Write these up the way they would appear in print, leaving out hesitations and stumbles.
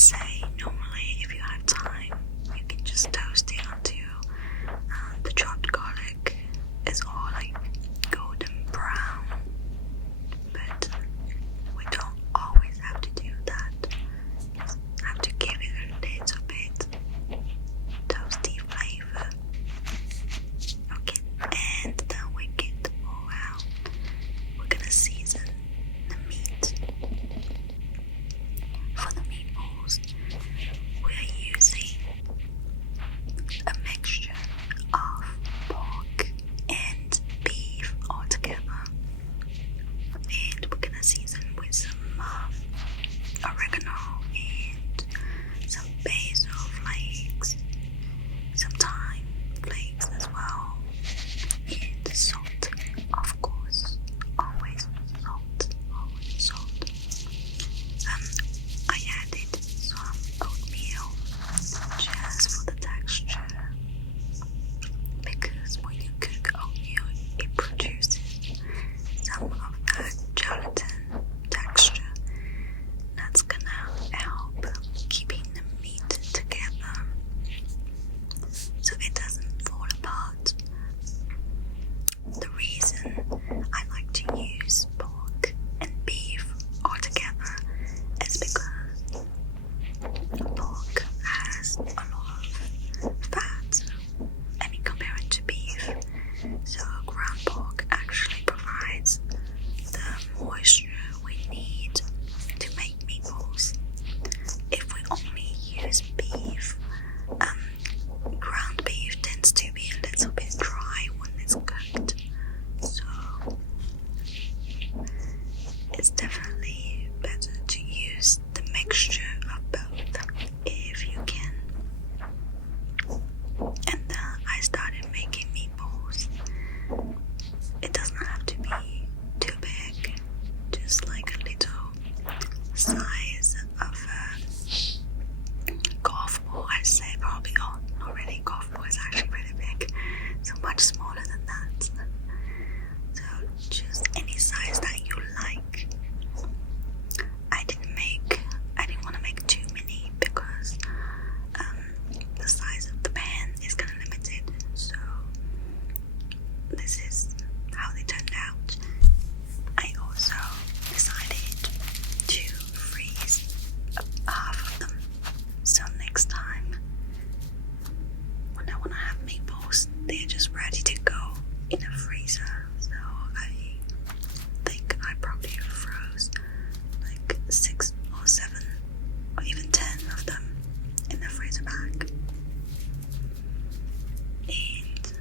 say normally if you have time, you can just toast it onto the chopped garlic. It's all like golden brown, but we don't always have to do that. Just have to give it a little bit toasty flavor. Okay, and then we get the bowl out. We're gonna season the meat. For the meatballs, we're using a mixture of pork and beef all together, and we're gonna season with some oregano and some basil flakes, some thyme flakes as well, and salt, of course, always salt, always salt. I added some oatmeal just for the texture, because when you cook oatmeal, it produces some of that gelatin texture that's gonna help keeping the meat together so it doesn't fall apart. The reason I like to use pork and beef all together is because pork has a lot of fat, and you compare it to beef, so ground pork actually provides the moisture we need to make meatballs. If we only use beef, ground beef tends to be a little bit dry when it's cooked, so it's definitely better to use the mixture of both if you can. And then I started making meatballs. It doesn't have to be too big, just like a little size of a golf ball, I'd say. Probably, not really, golf ball is actually really big, so much smaller than that. So just any size that you like. I didn't want to make too many because the size of the pan is kind of limited, so this is how they turned out. I also decided to freeze half of them, so next time when I want to have meatballs, they're just ready to go in the freezer. So I think I probably froze like 6 or 7 or even 10 of them in the freezer bag, and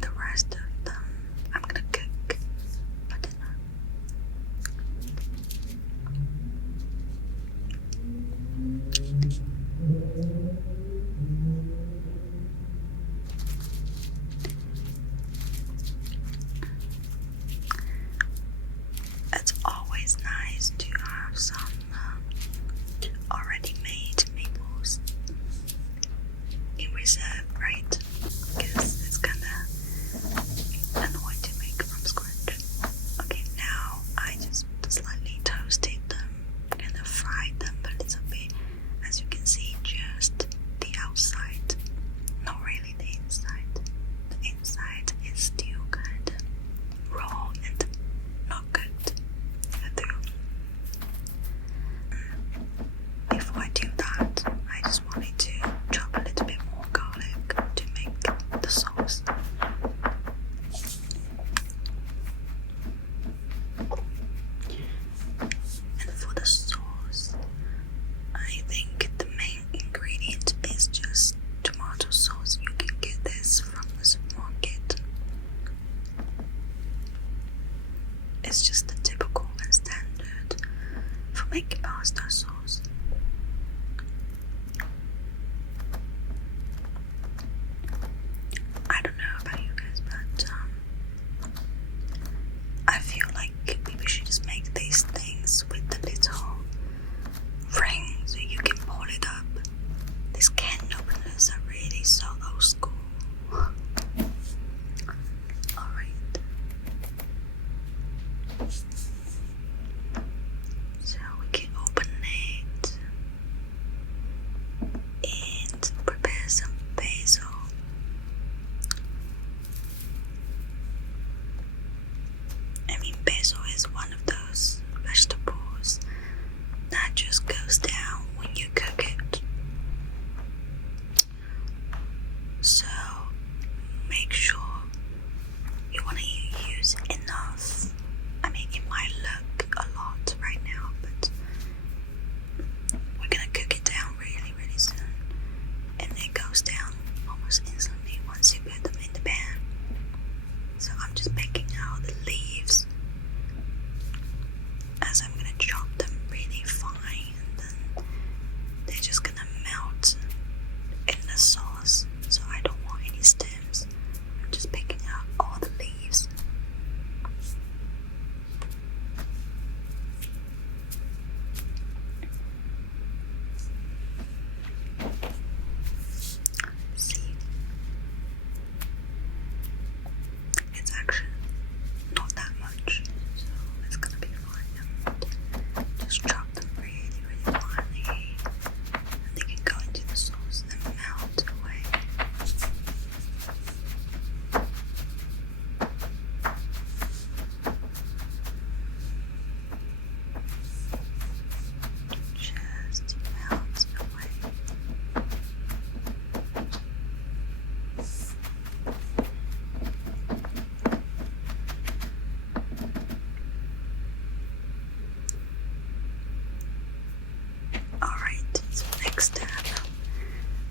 the rest of them I'm gonna cook for dinner. It's always nice to have some already made meatballs in reserve, right? Because it's kinda annoying to make from scratch. Okay, now I just slightly toasted them and fried them a little bit. As you can see, just the outside, not really the inside. The inside is still kind of raw and not cooked through. Before I do that, I just wanted to chop a little bit more garlic to make the sauce. And for the sauce, I think the main ingredient is just tomato sauce. You can get this from the supermarket. It's just the typical and standard for making pasta sauce. I don't know about you guys, but I feel like we should just make these things with the little ring so you can pull it up. These can openers are really so old school. Alright. So we can open it goes down when you cook it. So make sure you want to use enough. I mean, it might look a lot right now, but we're gonna cook it down really, really soon. And it goes down almost instantly once you put them in the pan. So I'm just picking out the leaves as I'm gonna chop them really fine, and then they're just gonna melt in the sauce. So I don't want any stems. I'm just picking out all the leaves. See, it's actually not that much, so it's gonna be fine. Just chop them really, really finely, and they can go into the sauce and melt away. Just melt away. Alright, so next step,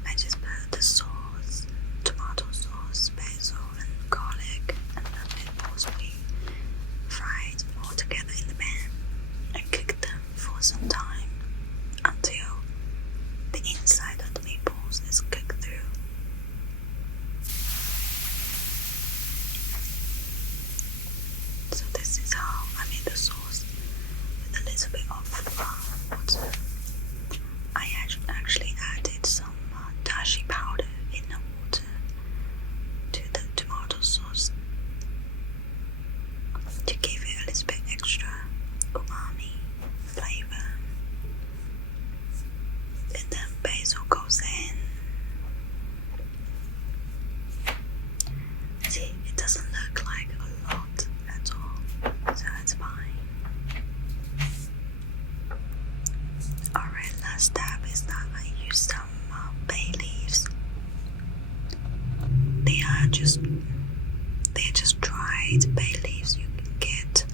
I just put the sauce, tomato sauce, basil and garlic, and the meatballs we fried all together in the pan and cooked them for some time until the inside of the meatballs is cooked through. So this is how I made the sauce with a little bit of water. I actually added some dashi powder in the water to the tomato sauce to give it a little bit extra umami flavor. And then basil goes in. See, it doesn't look like a lot at all, so it's fine. Alright, last step is that I use some bay leaves. They're just dried bay leaves you can get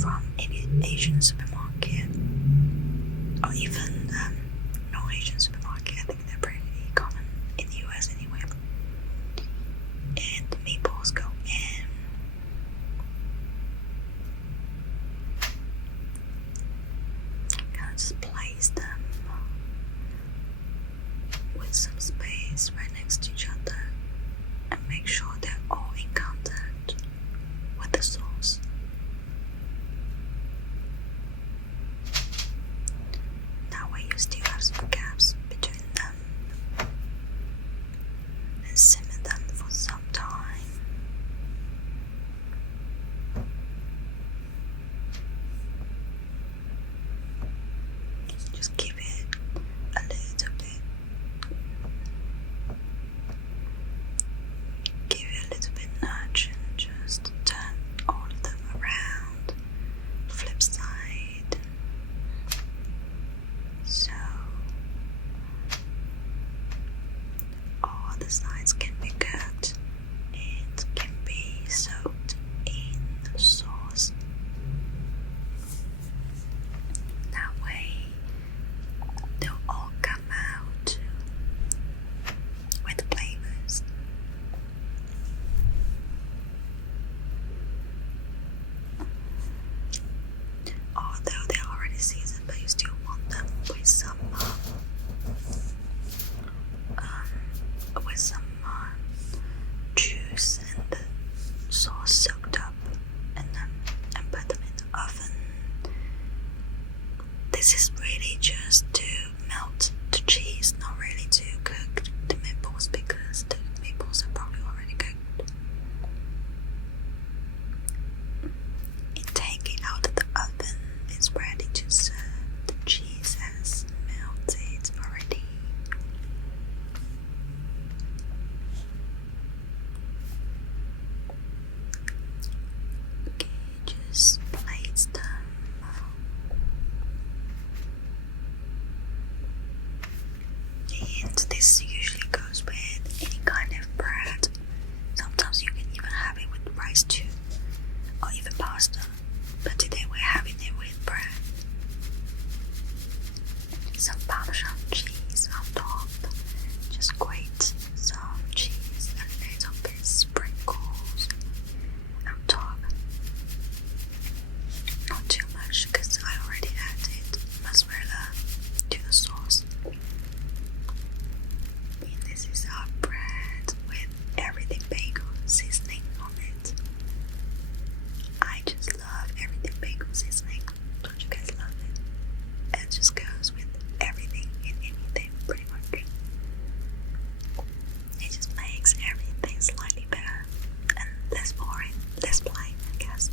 from any Asian supermarket, or even non-Asian supermarket. I think they're pretty common in the US anyway. And the meatballs go in. Kind of just place them with some space right next to each other and make sure they're all in contact with the sauce. That way you still have some gaps between them and simmer them for some time. Just give it a little bit. Give it a little bit nudge and just turn all of them around. Flip side. So all the sides can be cooked and can be soaked in the sauce. That way they'll all come out with flavors. Although they're already seasoned, but you still want them with some juice and the sauce soaked up, and put them in the oven. This is really just to melt the cheese, not really to cook the meatballs, because the meatballs are probably already cooked. And take it out of the oven. It's ready to serve. The cheese has melted already. Okay, 'em. this usually goes with any kind of bread. Sometimes you can even have it with rice too, or even pasta. But today we're having it with bread. Some Parmesan cheese on top. Just grate some cheese and a little bit sprinkles on top. Not too much because I already added mozzarella to the sauce. And this is our bread with everything bagel seasoning on it. I just love everything bagel seasoning. Don't you guys love it? It just goes with everything and anything pretty much. It just makes everything slightly better and less boring, less plain, I guess.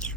Yeah.